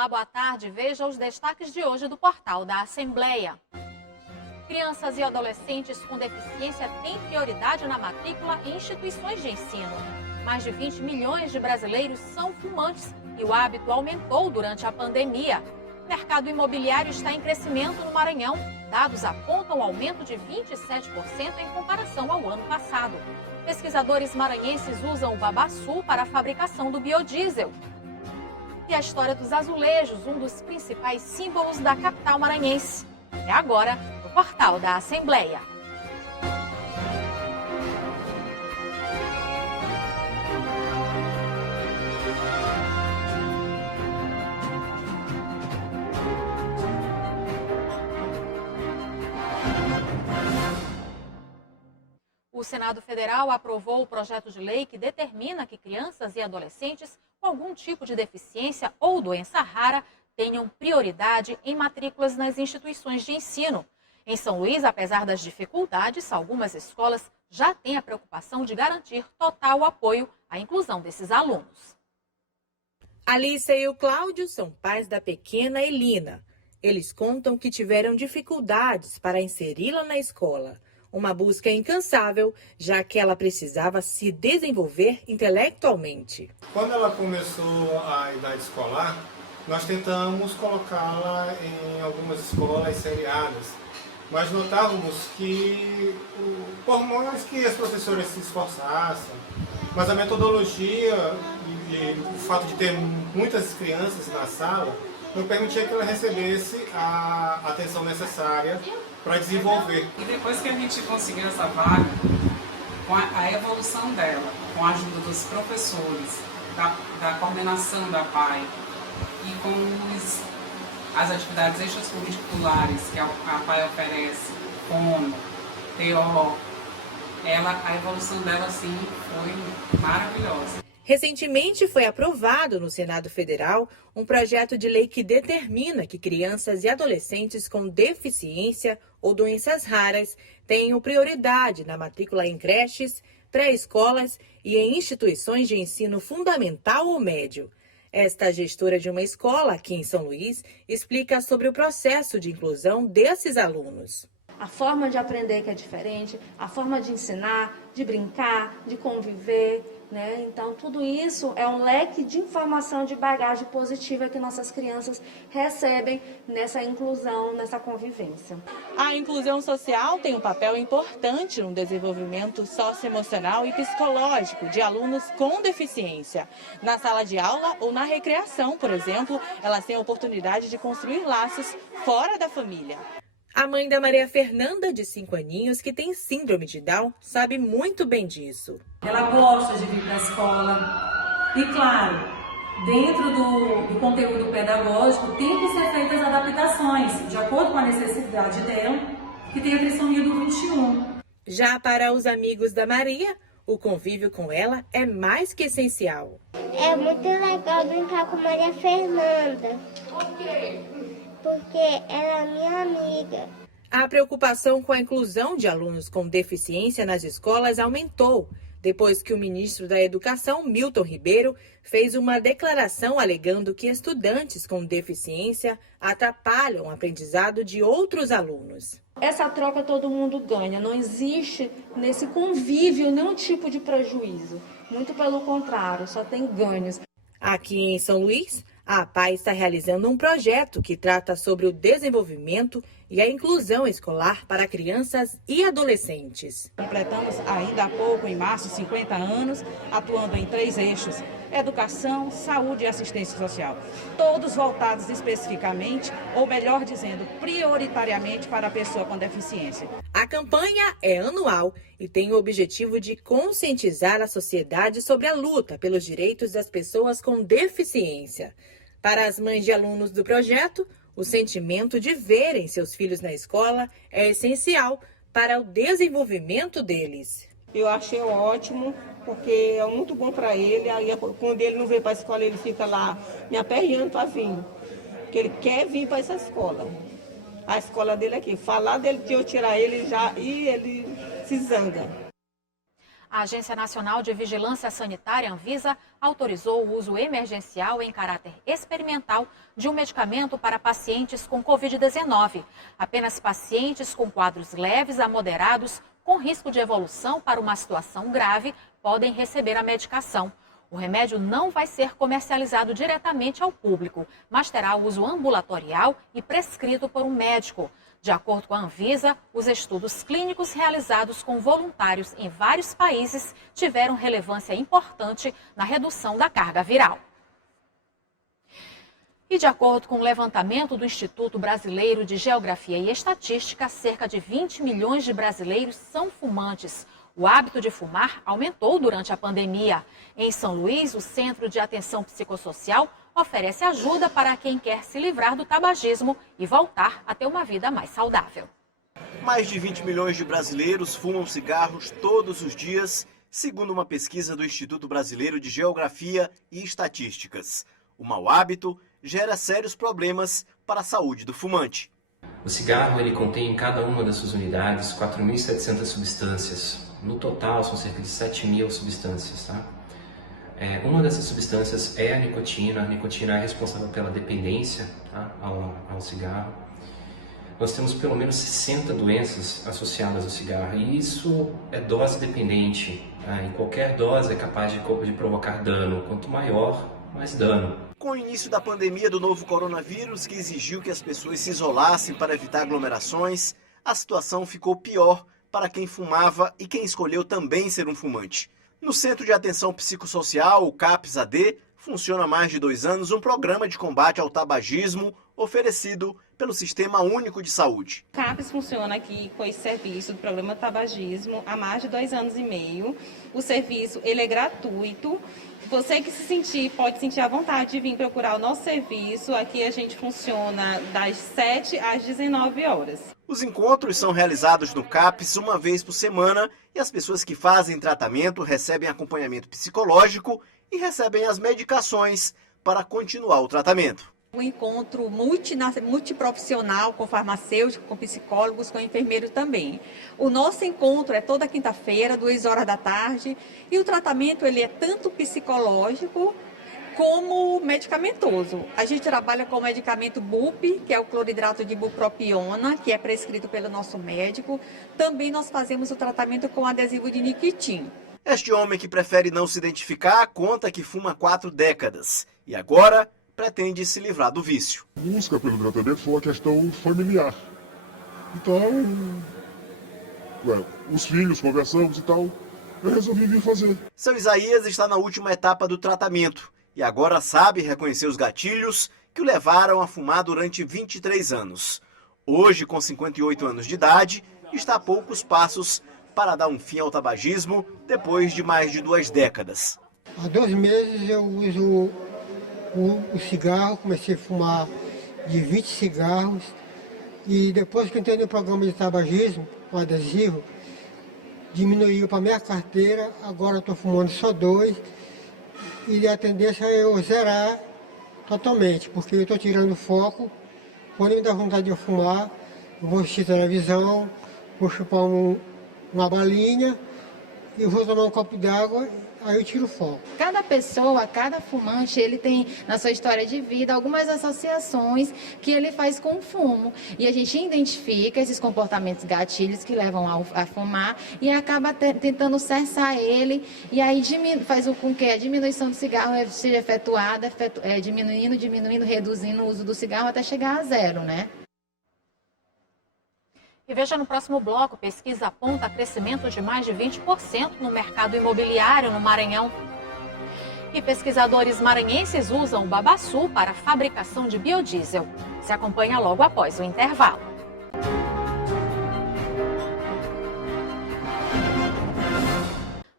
Olá, boa tarde. Veja os destaques de hoje do portal da Assembleia. Crianças e adolescentes com deficiência têm prioridade na matrícula em instituições de ensino. Mais de 20 milhões de brasileiros são fumantes e o hábito aumentou durante a pandemia. O mercado imobiliário está em crescimento no Maranhão. Dados apontam um aumento de 27% em comparação ao ano passado. Pesquisadores maranhenses usam o babaçu para a fabricação do biodiesel. E a história dos azulejos, um dos principais símbolos da capital maranhense. É agora no portal da Assembleia. O Senado Federal aprovou o projeto de lei que determina que crianças e adolescentes com algum tipo de deficiência ou doença rara tenham prioridade em matrículas nas instituições de ensino. Em São Luís, apesar das dificuldades, algumas escolas já têm a preocupação de garantir total apoio à inclusão desses alunos. Alícia e o Cláudio são pais da pequena Elina. Eles contam que tiveram dificuldades para inseri-la na escola. Uma busca incansável, já que ela precisava se desenvolver intelectualmente. Quando ela começou a idade escolar, nós tentamos colocá-la em algumas escolas seriadas, mas notávamos que, por mais que as professoras se esforçassem, mas a metodologia e o fato de ter muitas crianças na sala não permitia que ela recebesse a atenção necessária para desenvolver. E depois que a gente conseguiu essa vaga, com a evolução dela, com a ajuda dos professores, da coordenação da PAI e com as atividades extracurriculares que a PAI oferece, como TO, a evolução dela sim foi maravilhosa. Recentemente foi aprovado no Senado Federal um projeto de lei que determina que crianças e adolescentes com deficiência ou doenças raras tenham prioridade na matrícula em creches, pré-escolas e em instituições de ensino fundamental ou médio. Esta gestora de uma escola aqui em São Luís explica sobre o processo de inclusão desses alunos. A forma de aprender que é diferente, a forma de ensinar, de brincar, de conviver, né? Então, tudo isso é um leque de informação, de bagagem positiva que nossas crianças recebem nessa inclusão, nessa convivência. A inclusão social tem um papel importante no desenvolvimento socioemocional e psicológico de alunos com deficiência. Na sala de aula ou na recreação, por exemplo, elas têm a oportunidade de construir laços fora da família. A mãe da Maria Fernanda, de 5 aninhos, que tem síndrome de Down, sabe muito bem disso. Ela gosta de vir para a escola e, claro, dentro do conteúdo pedagógico tem que ser feitas adaptações, de acordo com a necessidade dela, que tem a trissomia do 21. Já para os amigos da Maria, o convívio com ela é mais que essencial. É muito legal brincar com Maria Fernanda. Por quê? Porque ela é minha amiga. A preocupação com a inclusão de alunos com deficiência nas escolas aumentou depois que o ministro da Educação, Milton Ribeiro, fez uma declaração alegando que estudantes com deficiência atrapalham o aprendizado de outros alunos. Essa troca todo mundo ganha, não existe nesse convívio nenhum tipo de prejuízo. Muito pelo contrário, só tem ganhos. Aqui em São Luís, a APAI está realizando um projeto que trata sobre o desenvolvimento e a inclusão escolar para crianças e adolescentes. Completamos ainda há pouco, em março, 50 anos, atuando em 3 eixos: educação, saúde e assistência social. Todos voltados especificamente, ou melhor dizendo, prioritariamente para a pessoa com deficiência. A campanha é anual e tem o objetivo de conscientizar a sociedade sobre a luta pelos direitos das pessoas com deficiência. Para as mães de alunos do projeto, o sentimento de verem seus filhos na escola é essencial para o desenvolvimento deles. Eu achei ótimo, porque é muito bom para ele. Aí, quando ele não vem para a escola, ele fica lá me aperreando para vir. Porque ele quer vir para essa escola. A escola dele é aqui. Falar dele que eu tirar ele já e ele se zanga. A Agência Nacional de Vigilância Sanitária, Anvisa, autorizou o uso emergencial em caráter experimental de um medicamento para pacientes com Covid-19. Apenas pacientes com quadros leves a moderados, com risco de evolução para uma situação grave, podem receber a medicação. O remédio não vai ser comercializado diretamente ao público, mas terá uso ambulatorial e prescrito por um médico. De acordo com a Anvisa, os estudos clínicos realizados com voluntários em vários países tiveram relevância importante na redução da carga viral. E de acordo com o levantamento do Instituto Brasileiro de Geografia e Estatística, cerca de 20 milhões de brasileiros são fumantes. O hábito de fumar aumentou durante a pandemia. Em São Luís, o Centro de Atenção Psicossocial oferece ajuda para quem quer se livrar do tabagismo e voltar a ter uma vida mais saudável. Mais de 20 milhões de brasileiros fumam cigarros todos os dias, segundo uma pesquisa do Instituto Brasileiro de Geografia e Estatísticas. O mau hábito gera sérios problemas para a saúde do fumante. O cigarro ele contém em cada uma das suas unidades 4.700 substâncias. No total, são cerca de 7.000 substâncias. Tá? Uma dessas substâncias é a nicotina. A nicotina é responsável pela dependência, tá, ao cigarro. Nós temos pelo menos 60 doenças associadas ao cigarro. E isso é dose dependente. Tá? E qualquer dose é capaz de provocar dano. Quanto maior, mais dano. Com o início da pandemia do novo coronavírus, que exigiu que as pessoas se isolassem para evitar aglomerações, a situação ficou pior para quem fumava e quem escolheu também ser um fumante. No Centro de Atenção Psicossocial, o CAPS-AD, funciona há mais de 2 anos um programa de combate ao tabagismo oferecido pelo Sistema Único de Saúde. O CAPS funciona aqui com esse serviço do programa tabagismo há mais de 2 anos e meio. O serviço ele é gratuito. Você que pode sentir a vontade de vir procurar o nosso serviço. Aqui a gente funciona das 7 às 19 horas. Os encontros são realizados no CAPS uma vez por semana e as pessoas que fazem tratamento recebem acompanhamento psicológico e recebem as medicações para continuar o tratamento. Um encontro multiprofissional com farmacêuticos, com psicólogos, com enfermeiros também. O nosso encontro é toda quinta-feira, 2 horas da tarde, e o tratamento ele é tanto psicológico como medicamentoso. A gente trabalha com o medicamento BUP, que é o cloridrato de bupropiona, que é prescrito pelo nosso médico. Também nós fazemos o tratamento com adesivo de nicotina. Este homem que prefere não se identificar conta que fuma há 4 décadas e agora pretende se livrar do vício. Busca pelo tratamento foi uma questão familiar. Então, os filhos, conversamos e tal, eu resolvi vir fazer. Seu Isaías está na última etapa do tratamento e agora sabe reconhecer os gatilhos que o levaram a fumar durante 23 anos. Hoje, com 58 anos de idade, está a poucos passos para dar um fim ao tabagismo depois de mais de 2 décadas. Há 2 meses eu uso o cigarro, comecei a fumar de 20 cigarros e depois que entrei no programa de tabagismo, com adesivo, diminuiu para minha carteira, agora estou fumando só 2 e a tendência é eu zerar totalmente, porque eu estou tirando foco, quando me dá vontade de eu fumar, eu vou assistir televisão, vou chupar uma balinha e vou tomar um copo d'água. Aí eu tiro o foco. Cada pessoa, cada fumante, ele tem na sua história de vida algumas associações que ele faz com o fumo. E a gente identifica esses comportamentos gatilhos que levam a fumar e acaba tentando cessar ele. E aí faz com que a diminuição do cigarro seja efetuada, diminuindo, reduzindo o uso do cigarro até chegar a 0, né? E veja no próximo bloco, pesquisa aponta crescimento de mais de 20% no mercado imobiliário no Maranhão. E pesquisadores maranhenses usam o babaçu para a fabricação de biodiesel. Se acompanha logo após o intervalo.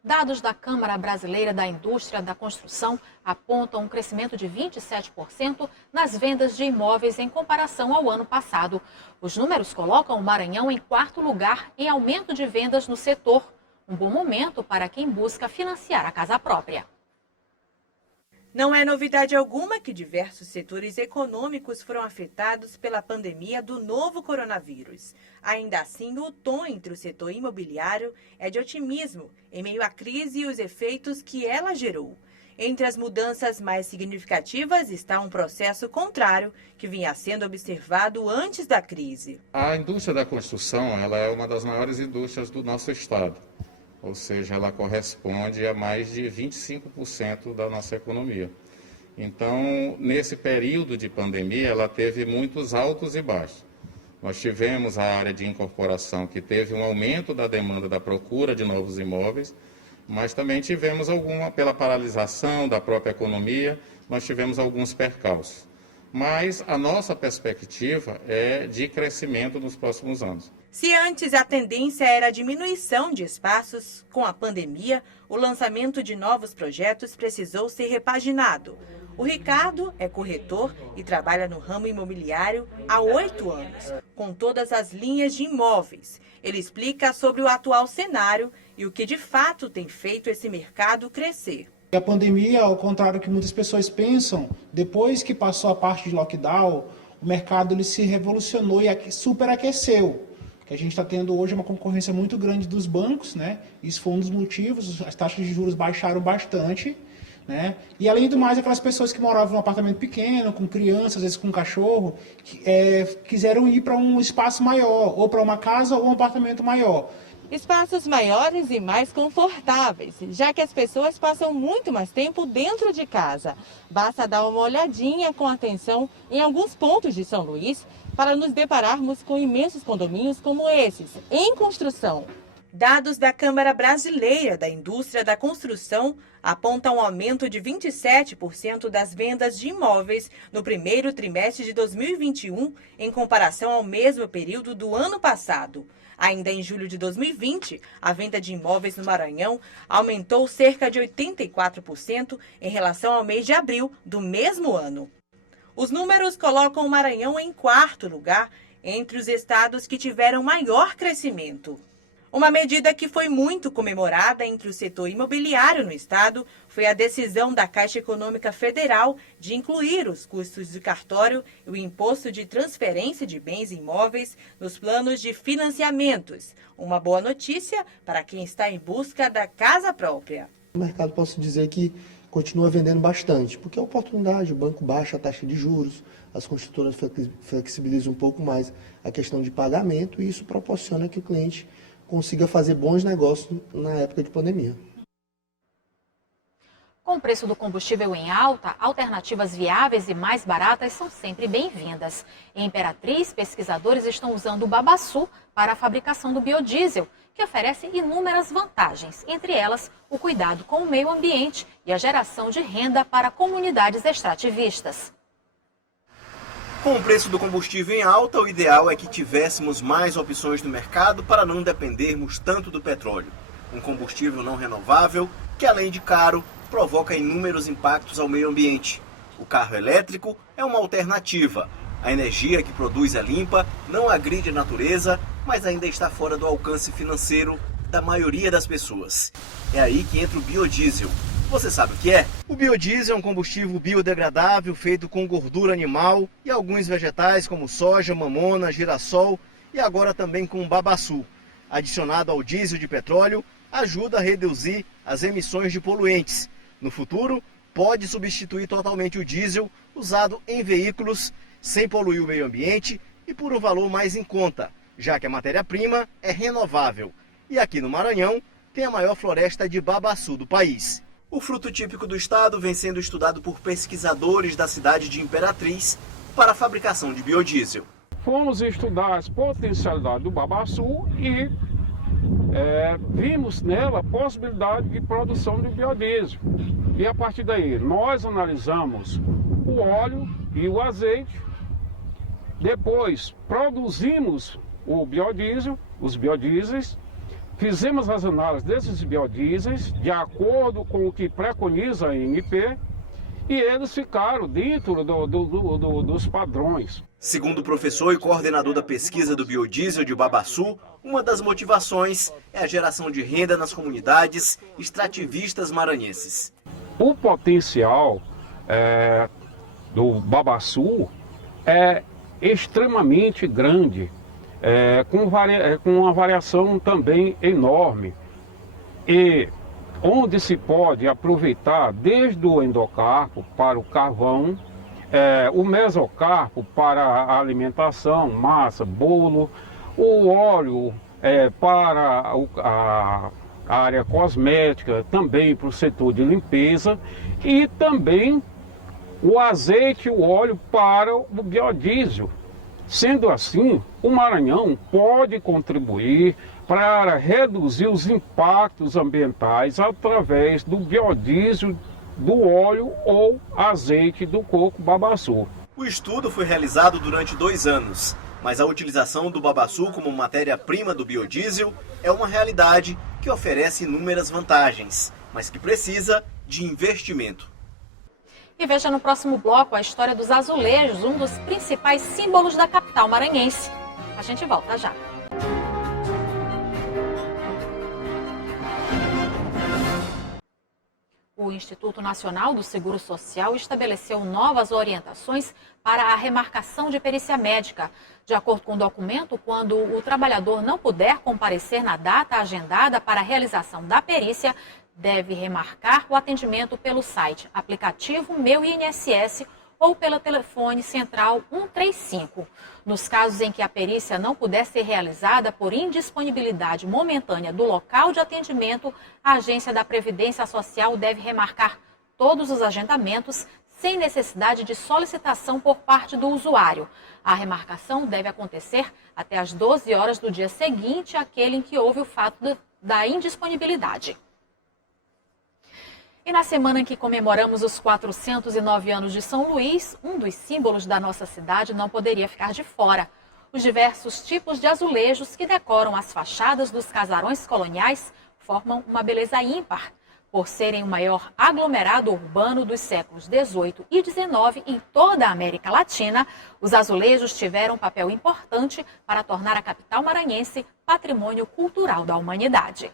Dados da Câmara Brasileira da Indústria da Construção apontam um crescimento de 27% nas vendas de imóveis em comparação ao ano passado. Os números colocam o Maranhão em 4º lugar em aumento de vendas no setor. Um bom momento para quem busca financiar a casa própria. Não é novidade alguma que diversos setores econômicos foram afetados pela pandemia do novo coronavírus. Ainda assim, o tom entre o setor imobiliário é de otimismo, em meio à crise e os efeitos que ela gerou. Entre as mudanças mais significativas está um processo contrário que vinha sendo observado antes da crise. A indústria da construção ela é uma das maiores indústrias do nosso estado. Ou seja, ela corresponde a mais de 25% da nossa economia. Então, nesse período de pandemia, ela teve muitos altos e baixos. Nós tivemos a área de incorporação, que teve um aumento da demanda da procura de novos imóveis, mas também tivemos pela paralisação da própria economia, nós tivemos alguns percalços. Mas a nossa perspectiva é de crescimento nos próximos anos. Se antes a tendência era a diminuição de espaços, com a pandemia, o lançamento de novos projetos precisou ser repaginado. O Ricardo é corretor e trabalha no ramo imobiliário há 8 anos, com todas as linhas de imóveis. Ele explica sobre o atual cenário e o que de fato tem feito esse mercado crescer. A pandemia, ao contrário do que muitas pessoas pensam, depois que passou a parte de lockdown, o mercado ele se revolucionou e superaqueceu. A gente está tendo hoje uma concorrência muito grande dos bancos, né? Isso foi um dos motivos, as taxas de juros baixaram bastante, né? E além do mais, aquelas pessoas que moravam num apartamento pequeno, com crianças, às vezes com cachorro, quiseram ir para um espaço maior, ou para uma casa ou um apartamento maior. Espaços maiores e mais confortáveis, já que as pessoas passam muito mais tempo dentro de casa. Basta dar uma olhadinha com atenção em alguns pontos de São Luís para nos depararmos com imensos condomínios como esses, em construção. Dados da Câmara Brasileira da Indústria da Construção apontam um aumento de 27% das vendas de imóveis no primeiro trimestre de 2021, em comparação ao mesmo período do ano passado. Ainda em julho de 2020, a venda de imóveis no Maranhão aumentou cerca de 84% em relação ao mês de abril do mesmo ano. Os números colocam o Maranhão em 4º lugar entre os estados que tiveram maior crescimento. Uma medida que foi muito comemorada entre o setor imobiliário no estado foi a decisão da Caixa Econômica Federal de incluir os custos de cartório e o imposto de transferência de bens imóveis nos planos de financiamentos. Uma boa notícia para quem está em busca da casa própria. O mercado, posso dizer que continua vendendo bastante, porque é oportunidade, o banco baixa a taxa de juros, as construtoras flexibilizam um pouco mais a questão de pagamento e isso proporciona que o cliente consiga fazer bons negócios na época de pandemia. Com o preço do combustível em alta, alternativas viáveis e mais baratas são sempre bem-vindas. Em Imperatriz, pesquisadores estão usando o babaçu para a fabricação do biodiesel, que oferece inúmeras vantagens, entre elas o cuidado com o meio ambiente e a geração de renda para comunidades extrativistas. Com o preço do combustível em alta, o ideal é que tivéssemos mais opções no mercado para não dependermos tanto do petróleo. Um combustível não renovável que, além de caro, provoca inúmeros impactos ao meio ambiente. O carro elétrico é uma alternativa. A energia que produz é limpa, não agride a natureza, mas ainda está fora do alcance financeiro da maioria das pessoas. É aí que entra o biodiesel. Você sabe o que é? O biodiesel é um combustível biodegradável feito com gordura animal e alguns vegetais como soja, mamona, girassol e agora também com babaçu. Adicionado ao diesel de petróleo, ajuda a reduzir as emissões de poluentes. No futuro, pode substituir totalmente o diesel usado em veículos sem poluir o meio ambiente e por um valor mais em conta, já que a matéria-prima é renovável. E aqui no Maranhão tem a maior floresta de babaçu do país. O fruto típico do estado vem sendo estudado por pesquisadores da cidade de Imperatriz para a fabricação de biodiesel. Fomos estudar as potencialidades do babaçu e vimos nela a possibilidade de produção de biodiesel. E a partir daí, nós analisamos o óleo e o azeite, depois produzimos o biodiesel, os biodiesels, fizemos as análises desses biodiesels de acordo com o que preconiza a ANP e eles ficaram dentro dos padrões. Segundo o professor e coordenador da pesquisa do biodiesel de Babaçu, uma das motivações é a geração de renda nas comunidades extrativistas maranhenses. O potencial do Babaçu é extremamente grande, com uma variação também enorme, e onde se pode aproveitar desde o endocarpo para o carvão, o mesocarpo para a alimentação, massa, bolo, o óleo para a área cosmética, também para o setor de limpeza, e também o azeite e o óleo para o biodiesel. Sendo assim, o Maranhão pode contribuir para reduzir os impactos ambientais através do biodiesel, do óleo ou azeite do coco babaçu. O estudo foi realizado durante 2 anos, mas a utilização do babaçu como matéria-prima do biodiesel é uma realidade que oferece inúmeras vantagens, mas que precisa de investimento. E veja no próximo bloco a história dos azulejos, um dos principais símbolos da capital maranhense. A gente volta já. O Instituto Nacional do Seguro Social estabeleceu novas orientações para a remarcação de perícia médica. De acordo com o documento, quando o trabalhador não puder comparecer na data agendada para a realização da perícia, deve remarcar o atendimento pelo site aplicativo Meu INSS ou pelo telefone central 135. Nos casos em que a perícia não puder ser realizada por indisponibilidade momentânea do local de atendimento, a Agência da Previdência Social deve remarcar todos os agendamentos sem necessidade de solicitação por parte do usuário. A remarcação deve acontecer até às 12 horas do dia seguinte àquele em que houve o fato da indisponibilidade. E na semana em que comemoramos os 409 anos de São Luís, um dos símbolos da nossa cidade não poderia ficar de fora. Os diversos tipos de azulejos que decoram as fachadas dos casarões coloniais formam uma beleza ímpar. Por serem o maior aglomerado urbano dos séculos XVIII e XIX em toda a América Latina, os azulejos tiveram um papel importante para tornar a capital maranhense patrimônio cultural da humanidade.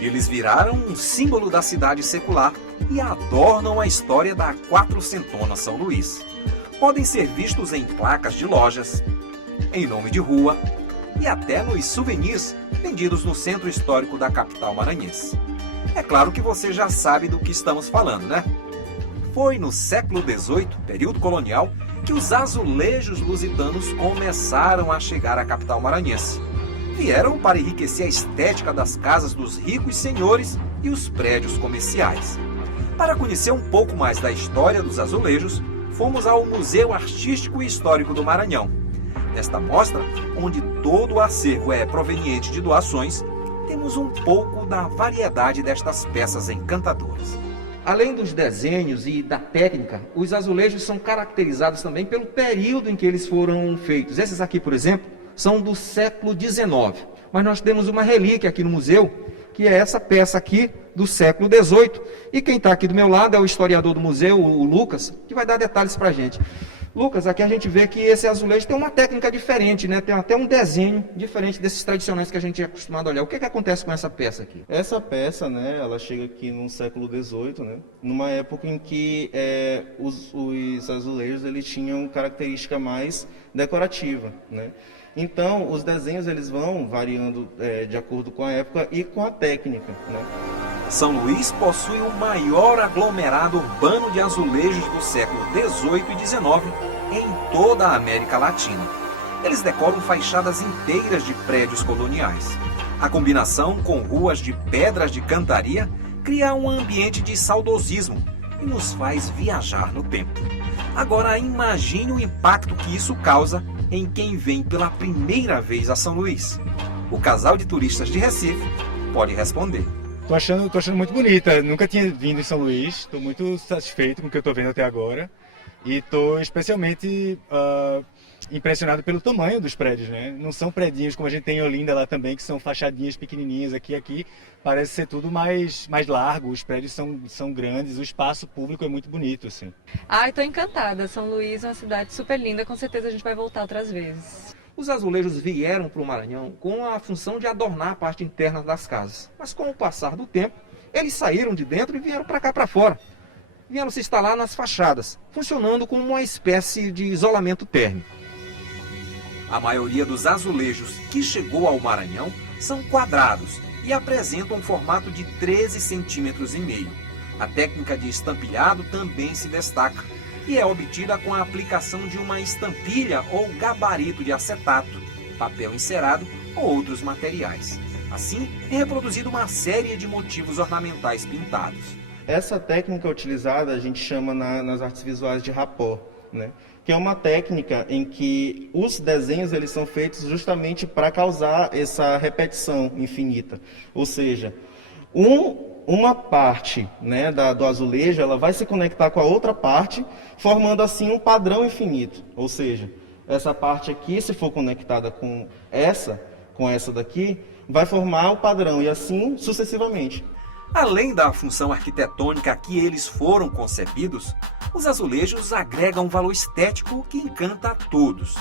Eles viraram um símbolo da cidade secular e adornam a história da quatrocentona São Luís. Podem ser vistos em placas de lojas, em nome de rua e até nos souvenirs vendidos no centro histórico da capital maranhense. É claro que você já sabe do que estamos falando, né? Foi no século XVIII, período colonial, que os azulejos lusitanos começaram a chegar à capital maranhense. Vieram para enriquecer a estética das casas dos ricos senhores e os prédios comerciais. Para conhecer um pouco mais da história dos azulejos, fomos ao Museu Artístico e Histórico do Maranhão. Nesta mostra, onde todo o acervo é proveniente de doações, temos um pouco da variedade destas peças encantadoras. Além dos desenhos e da técnica, os azulejos são caracterizados também pelo período em que eles foram feitos. Esses aqui, por exemplo, são do século XIX. Mas nós temos uma relíquia aqui no museu, que é essa peça aqui do século XVIII. E quem está aqui do meu lado é o historiador do museu, o Lucas, que vai dar detalhes para a gente. Lucas, aqui a gente vê que esse azulejo tem uma técnica diferente, né? Tem até um desenho diferente desses tradicionais que a gente é acostumado a olhar. O que acontece com essa peça aqui? Essa peça, né, ela chega aqui no século XVIII, né? Numa época em que os azulejos eles tinham característica mais decorativa, né? Então, os desenhos eles vão variando de acordo com a época e com a técnica, né? São Luís possui o maior aglomerado urbano de azulejos do século XVIII e XIX em toda a América Latina. Eles decoram fachadas inteiras de prédios coloniais. A combinação com ruas de pedras de cantaria cria um ambiente de saudosismo e nos faz viajar no tempo. Agora imagine o impacto que isso causa em quem vem pela primeira vez a São Luís. O casal de turistas de Recife pode responder. Tô achando muito bonita. Nunca tinha vindo em São Luís. Estou muito satisfeito com o que eu estou vendo até agora. E estou especialmente impressionado pelo tamanho dos prédios, né? Não são predinhos como a gente tem em Olinda lá também, que são fachadinhas pequenininhas. Aqui parece ser tudo mais largo. Os prédios são grandes. O espaço público é muito bonito, assim. Estou encantada. São Luís é uma cidade super linda. Com certeza a gente vai voltar outras vezes. Os azulejos vieram para o Maranhão com a função de adornar a parte interna das casas. Mas com o passar do tempo, Eles saíram de dentro e vieram para cá para fora. Vieram se instalar nas fachadas, funcionando como uma espécie de isolamento térmico. A maioria dos azulejos que chegou ao Maranhão são quadrados e apresentam um formato de 13,5 centímetros. A técnica de estampilhado também se destaca e é obtida com a aplicação de uma estampilha ou gabarito de acetato, papel encerado ou outros materiais. Assim, é reproduzida uma série de motivos ornamentais pintados. Essa técnica utilizada a gente chama nas artes visuais de rapport, né? Que é uma técnica em que os desenhos eles são feitos justamente para causar essa repetição infinita. Ou seja, uma parte, né, do azulejo ela vai se conectar com a outra parte, formando assim um padrão infinito. Ou seja, essa parte aqui, se for conectada com essa daqui, vai formar o padrão e assim sucessivamente. Além da função arquitetônica que eles foram concebidos, os azulejos agregam um valor estético que encanta a todos.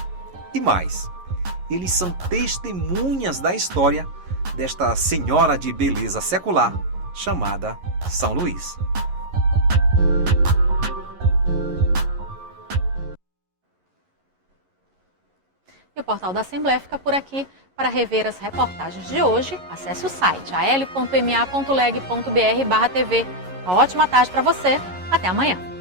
E mais, eles são testemunhas da história desta senhora de beleza secular chamada São Luís. E o Portal da Assembleia fica por aqui. Para rever as reportagens de hoje, acesse o site al.ma.leg.br/tv. Uma ótima tarde para você. Até amanhã.